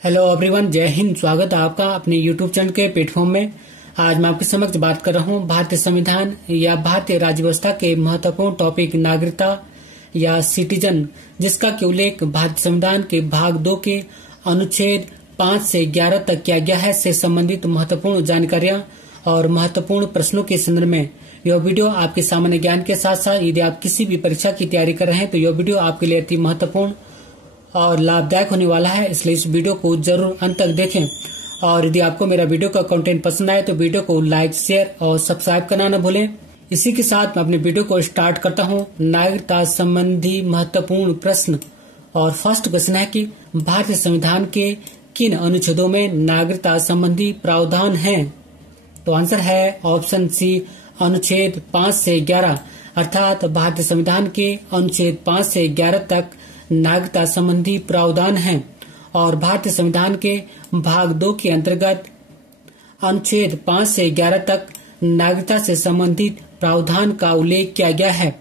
Hello everyone, जय हिंद। स्वागत है आपका अपने यूट्यूब चैनल के प्लेटफॉर्म में। आज मैं आपके समक्ष बात कर रहा हूँ भारतीय संविधान या भारतीय राज्य व्यवस्था के महत्वपूर्ण टॉपिक नागरिकता या सिटीजन, जिसका कि उल्लेख भारतीय संविधान के भाग 2 के अनुच्छेद 5 से 11 तक किया गया है। से संबंधित महत्वपूर्ण जानकारियां और महत्वपूर्ण प्रश्नों के संदर्भ में यह वीडियो आपके सामान्य ज्ञान के साथ साथ यदि आप किसी भी परीक्षा की तैयारी कर रहे हैं तो यह वीडियो आपके लिए अति महत्वपूर्ण और लाभदायक होने वाला है। इसलिए इस वीडियो को जरूर अंत तक देखें। और यदि आपको मेरा वीडियो का कंटेंट पसंद आए तो वीडियो को लाइक, शेयर और सब्सक्राइब करना न भूलें। इसी के साथ मैं अपने वीडियो को स्टार्ट करता हूं। नागरिकता संबंधी महत्वपूर्ण प्रश्न। और फर्स्ट क्वेश्चन है कि भारतीय संविधान के किन अनुच्छेदों में नागरिकता संबंधी प्रावधान हैं? तो आंसर है ऑप्शन सी, अनुच्छेद 5 से 11, अर्थात भारतीय संविधान के अनुच्छेद 5 से 11 तक नागरिकता संबंधी प्रावधान हैं। और भारतीय संविधान के भाग 2 के अंतर्गत अनुच्छेद 5 से 11 तक नागरिकता से संबंधित प्रावधान का उल्लेख किया गया है।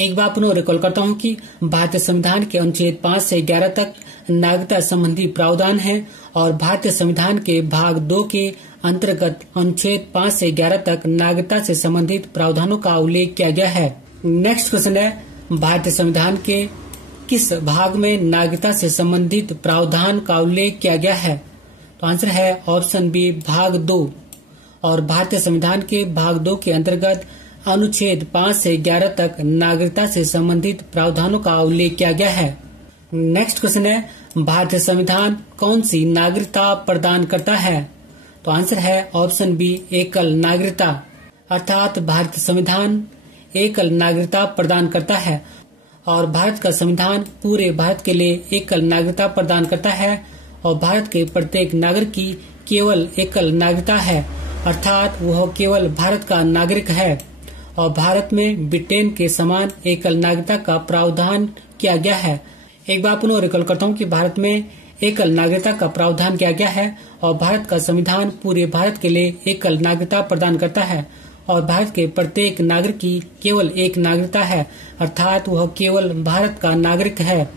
एक बार पुनः रिकॉल करता हूं कि भारतीय संविधान के अनुच्छेद 5 से 11 तक नागरिकता संबंधी प्रावधान है और भारतीय संविधान के भाग 2 के अंतर्गत अनुच्छेद 5 से 11 तक नागरिकता से संबंधित प्रावधानों का उल्लेख किया गया है। नेक्स्ट क्वेश्चन है, भारतीय संविधान के किस भाग में नागरिकता से संबंधित प्रावधान का उल्लेख किया गया है? तो आंसर है ऑप्शन बी, भाग 2। और भारतीय संविधान के भाग 2 के अंतर्गत अनुच्छेद 5 से 11 तक नागरिकता से संबंधित प्रावधानों का उल्लेख किया गया है। नेक्स्ट क्वेश्चन है, भारतीय संविधान कौन सी नागरिकता प्रदान करता है? तो आंसर है ऑप्शन बी, एकल नागरिकता, अर्थात भारतीय संविधान एकल नागरिकता प्रदान करता है। और भारत का संविधान पूरे भारत के लिए एकल नागरिकता प्रदान करता है और भारत के प्रत्येक नागरिक की केवल एकल नागरिकता है, अर्थात वह केवल भारत का नागरिक है। और भारत में ब्रिटेन के समान एकल नागरिकता का प्रावधान किया गया है। एक बार पुनः रिकॉल करता हूँ कि भारत में एकल नागरिकता का प्रावधान किया गया है और भारत का संविधान पूरे भारत के लिए एकल नागरिकता प्रदान करता है और भारत के प्रत्येक नागरिक की केवल एक नागरिकता है, अर्थात वह केवल भारत का नागरिक है।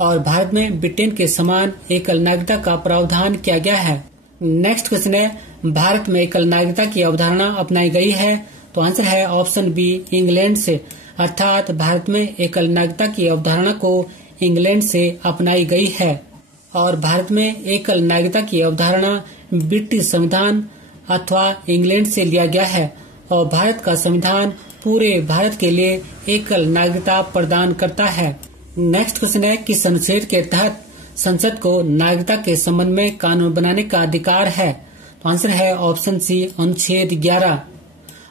और भारत में ब्रिटेन के समान एकल नागरिकता का प्रावधान किया गया है। नेक्स्ट क्वेश्चन है, भारत में एकल नागरिकता की अवधारणा अपनाई गई है? तो आंसर है ऑप्शन बी, इंग्लैंड से, अर्थात भारत में एकल नागरिकता की अवधारणा को इंग्लैंड से अपनाई गई है। और भारत में एकल नागरिकता की अवधारणा ब्रिटिश संविधान अथवा इंग्लैंड से लिया गया है और भारत का संविधान पूरे भारत के लिए एकल नागरिकता प्रदान करता है। नेक्स्ट क्वेश्चन है, किस अनुच्छेद के तहत संसद को नागरिकता के संबंध में कानून बनाने का अधिकार है? तो आंसर है ऑप्शन सी, अनुच्छेद 11।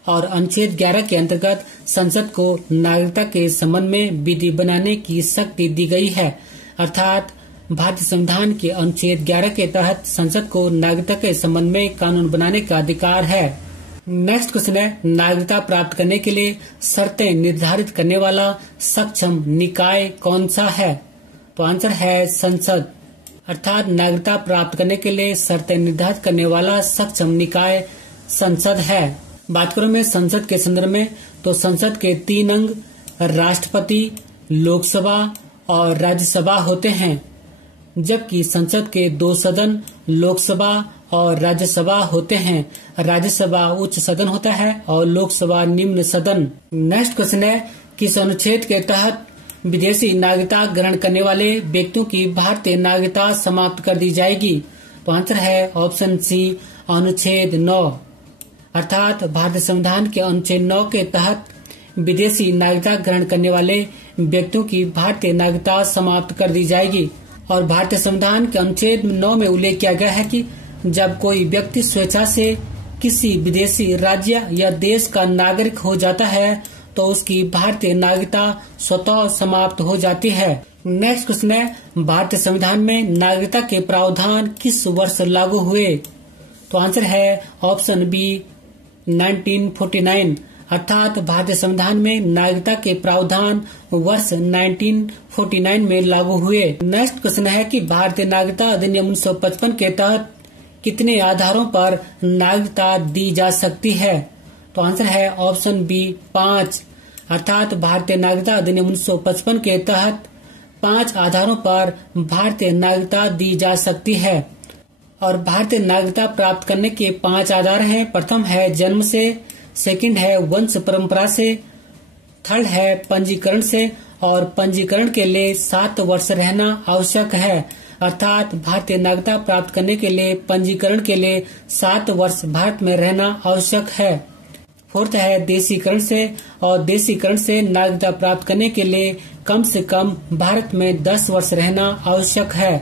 और अनुच्छेद 11 के अंतर्गत संसद को नागरिकता के संबंध में विधि बनाने की शक्ति दी गई है, अर्थात भारतीय संविधान के अनुच्छेद 11 के तहत संसद को नागरिकता के संबंध में कानून बनाने का अधिकार है। नेक्स्ट क्वेश्चन है, नागरिकता प्राप्त करने के लिए शर्तें निर्धारित करने वाला सक्षम निकाय कौन सा है? तो आंसर है संसद, अर्थात नागरिकता प्राप्त करने के लिए शर्तें निर्धारित करने वाला सक्षम निकाय संसद है। बात करूं मैं संसद के संदर्भ में तो संसद के 3 अंग राष्ट्रपति, लोकसभा और राज्यसभा होते हैं, जबकि संसद के 2 सदन लोकसभा और राज्यसभा होते हैं। राज्यसभा उच्च सदन होता है और लोकसभा निम्न सदन। नेक्स्ट क्वेश्चन है, किस अनुच्छेद के तहत विदेशी नागरिकता ग्रहण करने वाले व्यक्तियों की भारतीय नागरिकता समाप्त कर दी जाएगी? तो आंसर है ऑप्शन सी, अनुच्छेद 9, अर्थात भारतीय संविधान के अनुच्छेद 9 के तहत विदेशी नागरिकता ग्रहण करने वाले व्यक्तियों की भारतीय नागरिकता समाप्त कर दी जाएगी। और भारतीय संविधान के अनुच्छेद 9 में उल्लेख किया गया है कि जब कोई व्यक्ति स्वेच्छा से किसी विदेशी राज्य या देश का नागरिक हो जाता है तो उसकी भारतीय नागरिकता स्वतः समाप्त हो जाती है। नेक्स्ट क्वेश्चन है, भारतीय संविधान में नागरिकता के प्रावधान किस वर्ष लागू हुए? तो आंसर है ऑप्शन बी, 1949, अर्थात भारतीय संविधान में नागरिकता के प्रावधान वर्ष 1949 में लागू हुए। नेक्स्ट क्वेश्चन है कि भारतीय नागरिकता अधिनियम 1955 के तहत कितने आधारों पर नागरिकता दी जा सकती है? तो आंसर है ऑप्शन बी, 5, अर्थात भारतीय नागरिकता अधिनियम 1955 के तहत 5 आधारों पर भारतीय नागरिकता दी जा सकती है। और भारतीय नागरिकता प्राप्त करने के 5 आधार हैं। प्रथम है जन्म से, सेकंड है वंश परंपरा से, थर्ड है पंजीकरण से, और पंजीकरण के लिए 7 वर्ष रहना आवश्यक है। अर्थात भारतीय नागरिकता प्राप्त करने के लिए पंजीकरण के लिए 7 वर्ष भारत में रहना आवश्यक है। फोर्थ है देशीकरण से, और देशीकरण से नागरिकता प्राप्त करने के लिए कम से कम भारत में 10 वर्ष रहना आवश्यक है।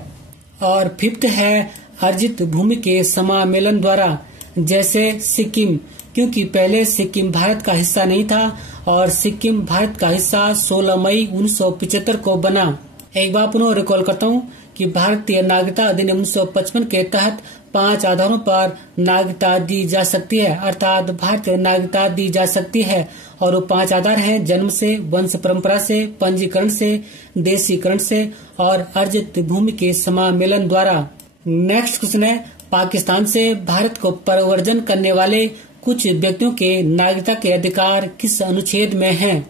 और फिफ्थ है अर्जित भूमि के समामेलन द्वारा, जैसे सिक्किम, क्योंकि पहले सिक्किम भारत का हिस्सा नहीं था और सिक्किम भारत का हिस्सा 16 मई 1975 को बना। एक बार पुनः रिकॉल करता हूँ कि भारतीय नागरिकता अधिनियम 1955 के तहत 5 आधारों पर नागरिकता दी जा सकती है, अर्थात भारतीय नागरिकता दी जा सकती है। और वो 5 आधार हैं जन्म से, वंश परंपरा से, पंजीकरण से, देशीकरण से और अर्जित भूमि के समामेलन द्वारा। नेक्स्ट क्वेश्चन है पाकिस्तान से भारत को प्रव्रजन करने वाले कुछ व्यक्तियों के नागरिकता के अधिकार किस अनुच्छेद में हैं?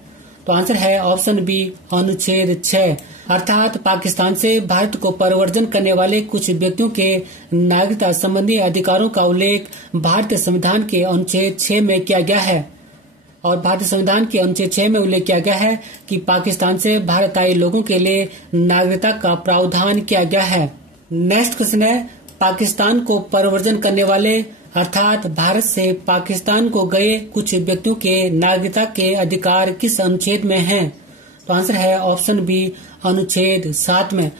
तो आंसर है ऑप्शन बी, अनुच्छेद 6। अर्थात पाकिस्तान से भारत को प्रव्रजन करने वाले कुछ व्यक्तियों के नागरिकता संबंधी अधिकारों का उल्लेख भारतीय संविधान के अनुच्छेद 6 में किया गया है। और भारतीय संविधान के अनुच्छेद 6 में उल्लेख किया गया है कि पाकिस्तान से भारत आए लोगों के लिए नागरिकता का प्रावधान किया गया है। नेक्स्ट क्वेश्चन है पाकिस्तान को प्रव्रजन करने वाले अर्थात भारत से पाकिस्तान को गए कुछ व्यक्तियों के नागरिकता के अधिकार किस अनुच्छेद में हैं? तो आंसर है ऑप्शन बी, अनुच्छेद 7 में।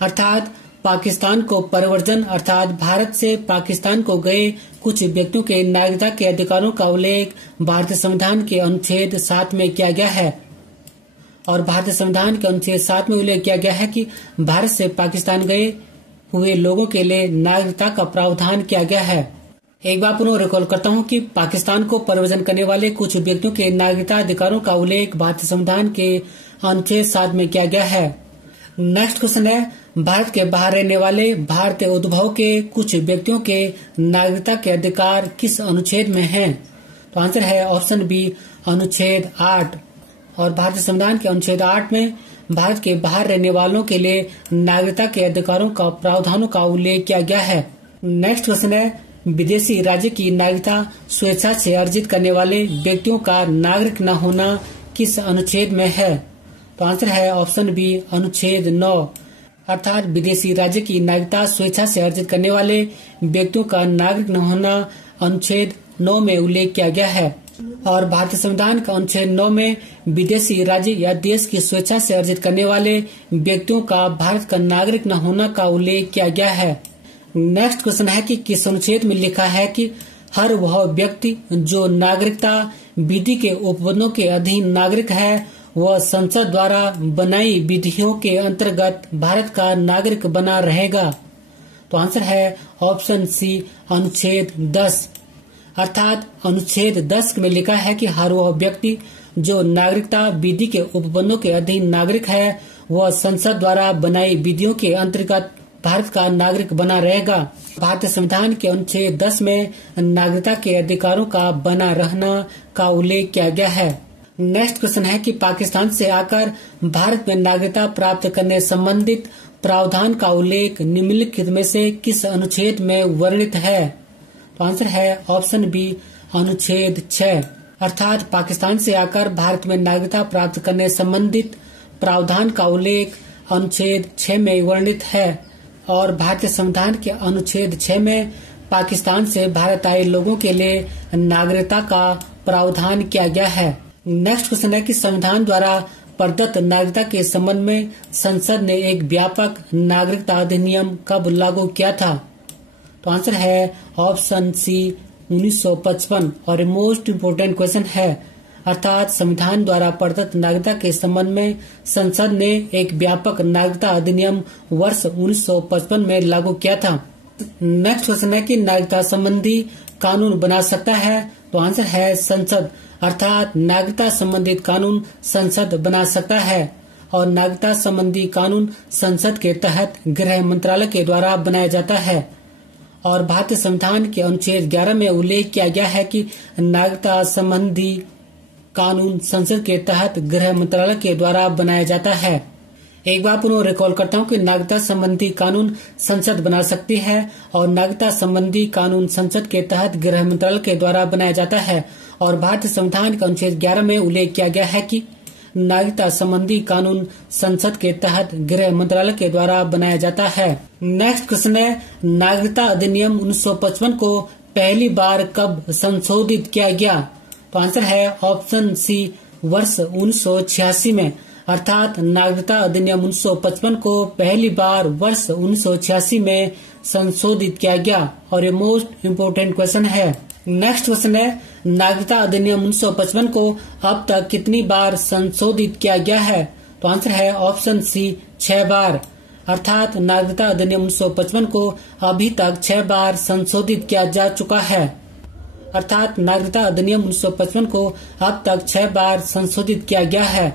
अर्थात पाकिस्तान को प्रव्रजन अर्थात भारत से पाकिस्तान को गए कुछ व्यक्तियों के नागरिकता के अधिकारों का उल्लेख भारतीय संविधान के अनुच्छेद 7 में किया गया है। और भारतीय संविधान के अनुच्छेद 7 में उल्लेख किया गया है कि भारत से पाकिस्तान गए हुए लोगों के लिए नागरिकता का प्रावधान किया गया है। एक बार पुनः रिकॉल करता हूँ कि पाकिस्तान को प्रव्रजन करने वाले कुछ व्यक्तियों के नागरिकता अधिकारों का उल्लेख भारतीय संविधान के अनुच्छेद 7 में किया गया है। नेक्स्ट क्वेश्चन है भारत के बाहर रहने वाले भारतीय उद्भव के कुछ व्यक्तियों के नागरिकता के अधिकार किस अनुच्छेद में हैं? तो आंसर है ऑप्शन बी, अनुच्छेद 8। और भारतीय संविधान के अनुच्छेद 8 में भारत के बाहर रहने वालों के लिए नागरिकता के अधिकारों का प्रावधानों का उल्लेख किया गया है। नेक्स्ट क्वेश्चन है विदेशी राज्य की नागरिकता स्वेच्छा से अर्जित करने वाले व्यक्तियों का नागरिक न होना किस अनुच्छेद में है? तो आंसर है ऑप्शन बी, अनुच्छेद 9। अर्थात विदेशी राज्य की नागरिकता स्वेच्छा से अर्जित करने वाले व्यक्तियों का नागरिक न होना अनुच्छेद 9 में उल्लेख किया गया है। और भारतीय संविधान का अनुच्छेद 9 में विदेशी राज्य या देश की स्वेच्छा से अर्जित करने वाले व्यक्तियों का भारत का नागरिक न होना का उल्लेख किया गया है। नेक्स्ट क्वेश्चन है कि किस अनुच्छेद में लिखा है कि हर वह व्यक्ति जो नागरिकता विधि के उपबंधों के अधीन नागरिक है वह संसद द्वारा बनाई विधियों के अंतर्गत भारत का नागरिक बना रहेगा? तो आंसर है ऑप्शन सी, अनुच्छेद 10। अर्थात अनुच्छेद 10 में लिखा है कि हर वह व्यक्ति जो नागरिकता विधि के उपबंधों के अधीन नागरिक है वह संसद द्वारा बनाई विधियों के अंतर्गत भारत का नागरिक बना रहेगा। भारतीय संविधान के अनुच्छेद 10 में नागरिकता के अधिकारों का बना रहना का उल्लेख किया गया है। नेक्स्ट क्वेश्चन है कि पाकिस्तान से आकर भारत में नागरिकता प्राप्त करने संबंधित प्रावधान का उल्लेख निम्नलिखित में से किस अनुच्छेद में वर्णित है? तो आंसर है ऑप्शन बी, अनुच्छेद 6। अर्थात पाकिस्तान से आकर भारत में नागरिकता प्राप्त करने संबंधित प्रावधान का उल्लेख अनुच्छेद 6 में वर्णित है। और भारतीय संविधान के अनुच्छेद 6 में पाकिस्तान से भारत आए लोगों के लिए नागरिकता का प्रावधान किया गया है। नेक्स्ट क्वेश्चन है कि संविधान द्वारा प्रदत्त नागरिकता के संबंध में संसद ने एक व्यापक नागरिकता अधिनियम कब लागू किया था? तो आंसर है ऑप्शन सी, 1955। और मोस्ट इम्पोर्टेंट क्वेश्चन है अर्थात संविधान द्वारा प्रदत्त नागरिकता के संबंध में संसद ने एक व्यापक नागरिकता अधिनियम वर्ष 1955 में लागू किया था। नेक्स्ट क्वेश्चन है कि नागरिकता संबंधी कानून बना सकता है? तो आंसर है संसद। अर्थात नागरिकता संबंधित कानून संसद बना सकता है और नागरिकता संबंधी कानून संसद के तहत गृह मंत्रालय के द्वारा बनाया जाता है। और भारतीय संविधान के अनुच्छेद 11 में उल्लेख किया गया है कि नागरिकता संबंधी कानून संसद के तहत गृह मंत्रालय के द्वारा बनाया जाता है। एक बार पुनः रिकॉल करता हूँ कि नागरिकता संबंधी कानून संसद बना सकती है और नागरिकता संबंधी कानून संसद के तहत गृह मंत्रालय के द्वारा बनाया जाता है। और भारतीय संविधान के अनुच्छेद 11 में उल्लेख किया गया है कि नागरिकता संबंधी कानून संसद के तहत गृह मंत्रालय के द्वारा बनाया जाता है। नेक्स्ट क्वेश्चन है, नागरिकता अधिनियम 1955 को पहली बार कब संशोधित किया गया? तो आंसर है ऑप्शन सी, वर्ष 1986 में। अर्थात नागरिकता अधिनियम 1955 को पहली बार वर्ष 1986 में संशोधित किया गया और ये मोस्ट इम्पोर्टेंट क्वेश्चन है। नेक्स्ट क्वेश्चन है, नागरिकता अधिनियम 1955 को अब तक कितनी बार संशोधित किया गया है? तो आंसर है ऑप्शन सी, 6 बार। अर्थात नागरिकता अधिनियम 1955 को अभी तक 6 बार संशोधित किया जा चुका है। अर्थात नागरिकता अधिनियम 1955 को अब तक 6 बार संशोधित किया गया है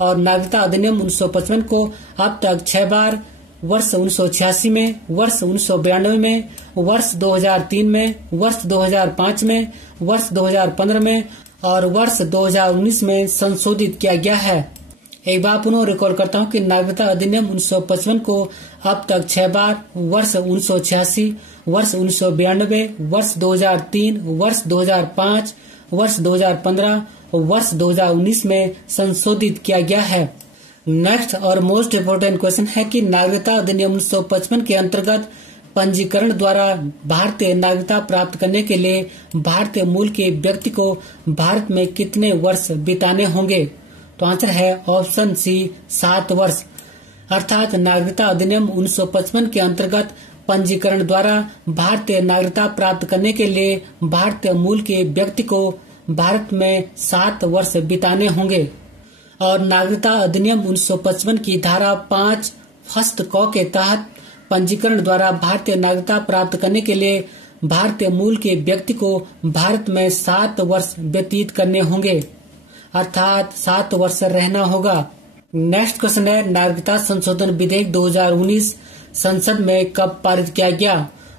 और नागरिकता अधिनियम 1955 को अब तक 6 बार वर्ष 1986 में, वर्ष 1992 में, वर्ष 2003 में, वर्ष 2005 में, वर्ष 2015 में और वर्ष 2019 में संशोधित किया गया है। एक बार पुनः रिकॉल करता हूँ कि नागरिकता अधिनियम 1955 को अब तक 6 बार वर्ष 1986, वर्ष 1992, वर्ष 2003, वर्ष 2005, वर्ष 2015 और वर्ष 2019 में संशोधित किया गया है। नेक्स्ट और मोस्ट इम्पोर्टेंट क्वेश्चन है कि नागरिकता अधिनियम 1955 के अंतर्गत पंजीकरण द्वारा भारतीय नागरिकता प्राप्त करने के लिए भारतीय मूल के व्यक्ति को भारत में कितने वर्ष बिताने होंगे? तो आंसर है ऑप्शन सी, 7 वर्ष। अर्थात नागरिकता अधिनियम 1955 के अंतर्गत पंजीकरण द्वारा भारतीय नागरिकता प्राप्त करने के लिए भारतीय मूल के व्यक्ति को भारत में 7 वर्ष बिताने होंगे। और नागरिकता अधिनियम 1955 की धारा 5 फर्स्ट क के तहत पंजीकरण द्वारा भारतीय नागरिकता प्राप्त करने के लिए भारतीय मूल के व्यक्ति को भारत में 7 वर्ष व्यतीत करने होंगे। अर्थात 7 वर्ष रहना होगा। नेक्स्ट क्वेश्चन है, नागरिकता संशोधन विधेयक 2019 संसद में कब पारित किया गया?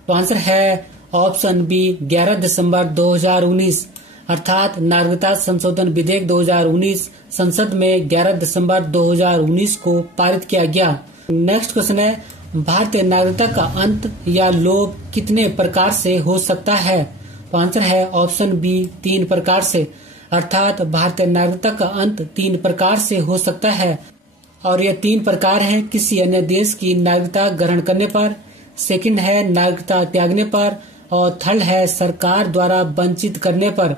तो आंसर है ऑप्शन बी, 11 दिसंबर 2019। अर्थात नागरिकता संशोधन विधेयक 2019 संसद में 11 दिसंबर 2019 को पारित किया गया। नेक्स्ट क्वेश्चन है, भारतीय नागरिकता का अंत या लोप कितने प्रकार से हो सकता है? तो आंसर है ऑप्शन बी, 3 प्रकार से। अर्थात भारतीय नागरिकता का अंत 3 प्रकार से हो सकता है और यह 3 प्रकार है, किसी अन्य देश की नागरिकता ग्रहण करने पर, सेकंड है नागरिकता त्यागने पर और थर्ड है सरकार द्वारा वंचित करने पर।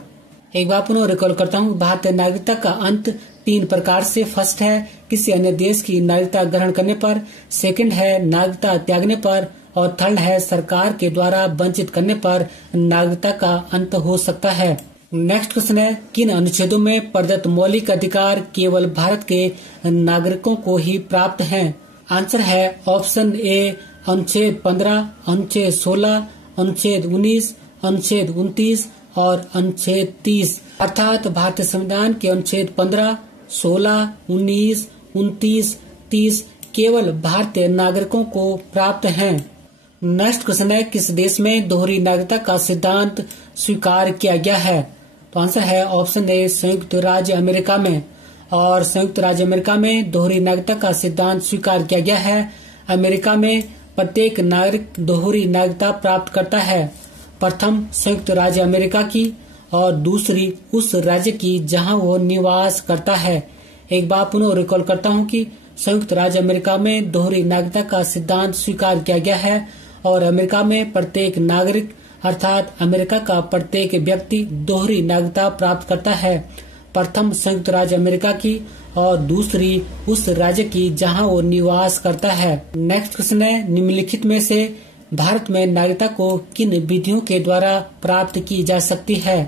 एक बार पुनः रिकॉल करता हूँ, भारतीय नागरिकता का अंत 3 प्रकार से। फर्स्ट है किसी अन्य देश की नागरिकता ग्रहण करने पर, सेकंड है नागरिकता त्यागने पर और थर्ड है सरकार के द्वारा वंचित करने पर नागरिकता का अंत हो सकता है। नेक्स्ट क्वेश्चन है, किन अनुच्छेदों में प्रदत्त मौलिक अधिकार केवल भारत के नागरिकों को ही प्राप्त हैं? आंसर है ऑप्शन ए, अनुच्छेद 15, अनुच्छेद 16, अनुच्छेद 19, अनुच्छेद 29 और अनुच्छेद 30। अर्थात भारतीय संविधान के अनुच्छेद 15, 16, 19, 29, 30 केवल भारतीय नागरिकों को प्राप्त हैं। नेक्स्ट क्वेश्चन है, किस देश में दोहरी नागरिकता का सिद्धांत स्वीकार किया गया है? तो आंसर है ऑप्शन ए, संयुक्त राज्य अमेरिका में। और संयुक्त राज्य अमेरिका में दोहरी नागरिकता का सिद्धांत स्वीकार किया गया है। अमेरिका में प्रत्येक नागरिक दोहरी नागरिकता प्राप्त करता है, प्रथम संयुक्त राज्य अमेरिका की और दूसरी उस राज्य की जहां वो निवास करता है। एक बार पुनः रिकॉल करता हूं कि संयुक्त राज्य अमेरिका में दोहरी नागरिकता का सिद्धांत स्वीकार किया गया है और अमेरिका में प्रत्येक नागरिक अर्थात अमेरिका का प्रत्येक व्यक्ति दोहरी नागरिकता प्राप्त करता है, प्रथम संयुक्त राज्य अमेरिका की और दूसरी उस राज्य की जहां वो निवास करता है। नेक्स्ट क्वेश्चन है, निम्नलिखित में से भारत में नागरिकता को किन विधियों के द्वारा प्राप्त की जा सकती है?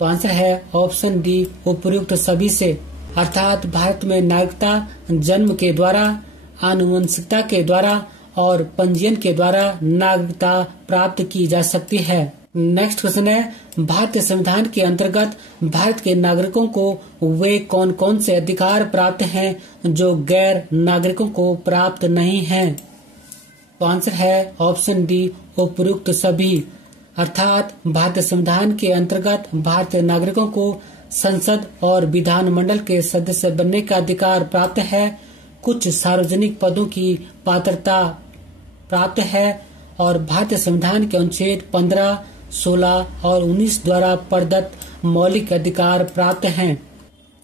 तो आंसर है ऑप्शन डी, उपयुक्त सभी से। अर्थात भारत में नागरिकता जन्म के द्वारा, आनुवंशिकता के द्वारा और पंजीयन के द्वारा नागरिकता प्राप्त की जा सकती है। नेक्स्ट क्वेश्चन है, भारतीय संविधान के अंतर्गत भारत के नागरिकों को वे कौन कौन से अधिकार प्राप्त हैं जो गैर नागरिकों को प्राप्त नहीं हैं? तो आंसर है ऑप्शन डी, उपयुक्त सभी। अर्थात भारतीय संविधान के अंतर्गत भारतीय नागरिकों को संसद और विधानमंडल के सदस्य बनने का अधिकार प्राप्त है, कुछ सार्वजनिक पदों की पात्रता प्राप्त है और भारतीय संविधान के अनुच्छेद 15, 16 और 19 द्वारा प्रदत्त मौलिक अधिकार प्राप्त हैं।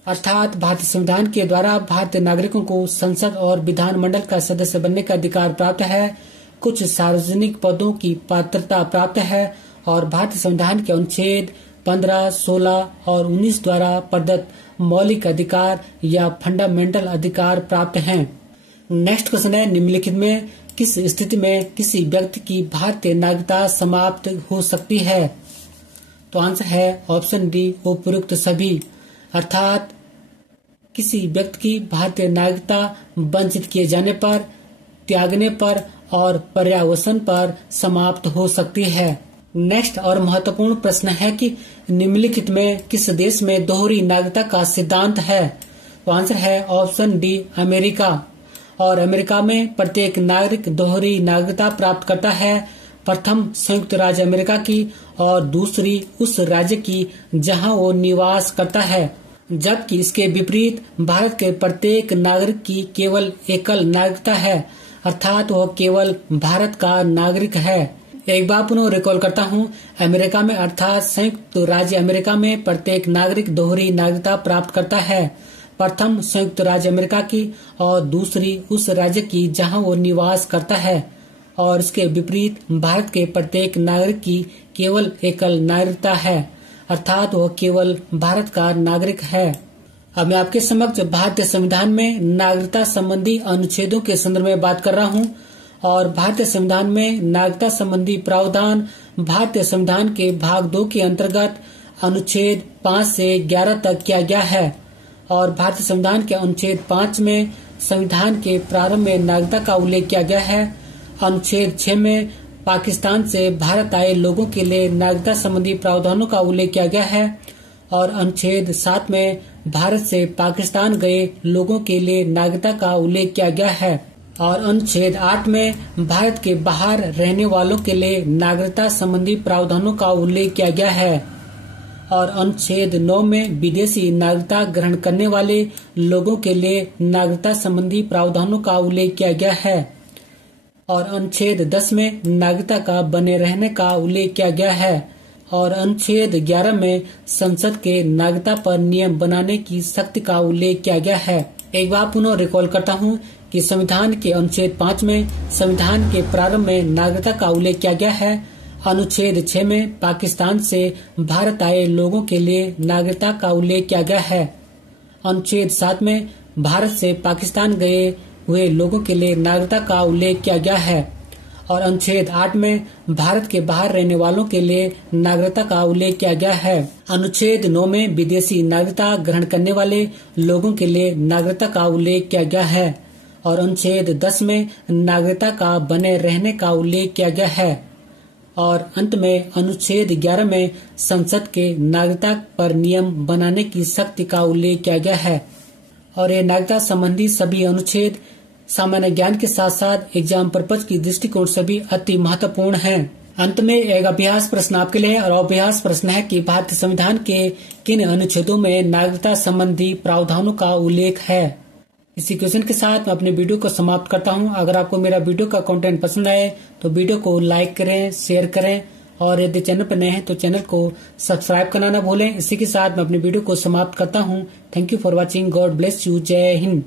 अर्थात भारतीय संविधान के द्वारा भारतीय नागरिकों को संसद और विधानमंडल का सदस्य बनने का अधिकार प्राप्त है, कुछ सार्वजनिक पदों की पात्रता प्राप्त है और भारतीय संविधान के अनुच्छेद 15, 16 और 19 द्वारा प्रदत्त मौलिक अधिकार या फंडामेंटल अधिकार प्राप्त हैं। नेक्स्ट क्वेश्चन है, निम्नलिखित में किस स्थिति में किसी व्यक्ति की भारतीय नागरिकता समाप्त हो सकती है? तो आंसर है ऑप्शन डी, उपयुक्त सभी। अर्थात किसी व्यक्ति की भारतीय नागरिकता वंचित किए जाने पर, त्यागने पर और पर्यावसन पर समाप्त हो सकती है। नेक्स्ट और महत्वपूर्ण प्रश्न है कि निम्नलिखित में किस देश में दोहरी नागरिकता का सिद्धांत है? तो आंसर है ऑप्शन डी, अमेरिका। और अमेरिका में प्रत्येक नागरिक दोहरी नागरिकता प्राप्त करता है, प्रथम संयुक्त राज्य अमेरिका की और दूसरी उस राज्य की जहां वो निवास करता है, जबकि इसके विपरीत भारत के प्रत्येक नागरिक की केवल एकल नागरिकता है, अर्थात वह केवल भारत का नागरिक है। एक बार पुनः रिकॉल करता हूँ, अमेरिका में अर्थात संयुक्त राज्य अमेरिका में प्रत्येक नागरिक दोहरी नागरिकता प्राप्त करता है, प्रथम संयुक्त राज्य अमेरिका की और दूसरी उस राज्य की जहां वो निवास करता है, और इसके विपरीत भारत के प्रत्येक नागरिक की केवल एकल नागरिकता है, अर्थात वह केवल भारत का नागरिक है। अब मैं आपके समक्ष भारतीय संविधान में नागरिकता संबंधी अनुच्छेदों के संदर्भ में बात कर रहा हूं और भारतीय संविधान में नागरिकता संबंधी प्रावधान भारतीय संविधान के भाग 2 के अंतर्गत अनुच्छेद 5 से 11 तक किया गया है और भारतीय संविधान के अनुच्छेद 5 में संविधान के प्रारंभ में नागरिकता का उल्लेख किया गया है। अनुच्छेद 6 में पाकिस्तान से भारत आए लोगों के लिए नागरिकता संबंधी प्रावधानों का उल्लेख किया गया है और अनुच्छेद 7 में भारत से पाकिस्तान गए लोगों के लिए नागरिकता का उल्लेख किया गया है और अनुच्छेद 8 में भारत के बाहर रहने वालों के लिए नागरिकता संबंधी प्रावधानों का उल्लेख किया गया है और अनुच्छेद 9 में विदेशी नागरिकता ग्रहण करने वाले लोगों के लिए नागरिकता संबंधी प्रावधानों का उल्लेख किया गया है और अनुच्छेद 10 में नागरिकता का बने रहने का उल्लेख किया गया है और अनुच्छेद 11 में संसद के नागरिकता पर नियम बनाने की शक्ति का उल्लेख किया गया है। एक बार पुनः रिकॉल करता हूँ कि संविधान के अनुच्छेद 5 में संविधान के प्रारंभ में नागरिकता का उल्लेख किया गया है। अनुच्छेद 6 में पाकिस्तान से भारत आए लोगों के लिए नागरिकता का उल्लेख किया गया है। अनुच्छेद 7 में भारत से पाकिस्तान गए हुए लोगों के लिए नागरिकता का उल्लेख किया गया है और अनुच्छेद 8 में भारत के बाहर रहने वालों के लिए नागरिकता का उल्लेख किया गया है। अनुच्छेद 9 में विदेशी नागरिकता ग्रहण करने वाले लोगों के लिए नागरिकता का उल्लेख किया गया है और अनुच्छेद 10 में नागरिकता का बने रहने का उल्लेख किया गया है और अंत में अनुच्छेद 11 में संसद के नागरिकता पर नियम बनाने की शक्ति का उल्लेख किया गया है। और ये नागरिकता संबंधी सभी अनुच्छेद सामान्य ज्ञान के साथ साथ एग्जाम पर्पज की दृष्टिकोण से भी अति महत्वपूर्ण हैं। अंत में एक अभ्यास प्रश्न आपके लिए और अभ्यास प्रश्न है कि भारतीय संविधान के किन अनुच्छेदों में नागरिकता संबंधी प्रावधानों का उल्लेख है। इसी क्वेश्चन के साथ मैं अपने वीडियो को समाप्त करता हूं। अगर आपको मेरा वीडियो का कंटेंट पसंद आए तो वीडियो को लाइक करें, शेयर करें और यदि चैनल पर नए हैं तो चैनल को सब्सक्राइब करना न भूलें। इसी के साथ मैं अपने वीडियो को समाप्त करता हूं। Thank you for watching. God bless you. जय हिंद।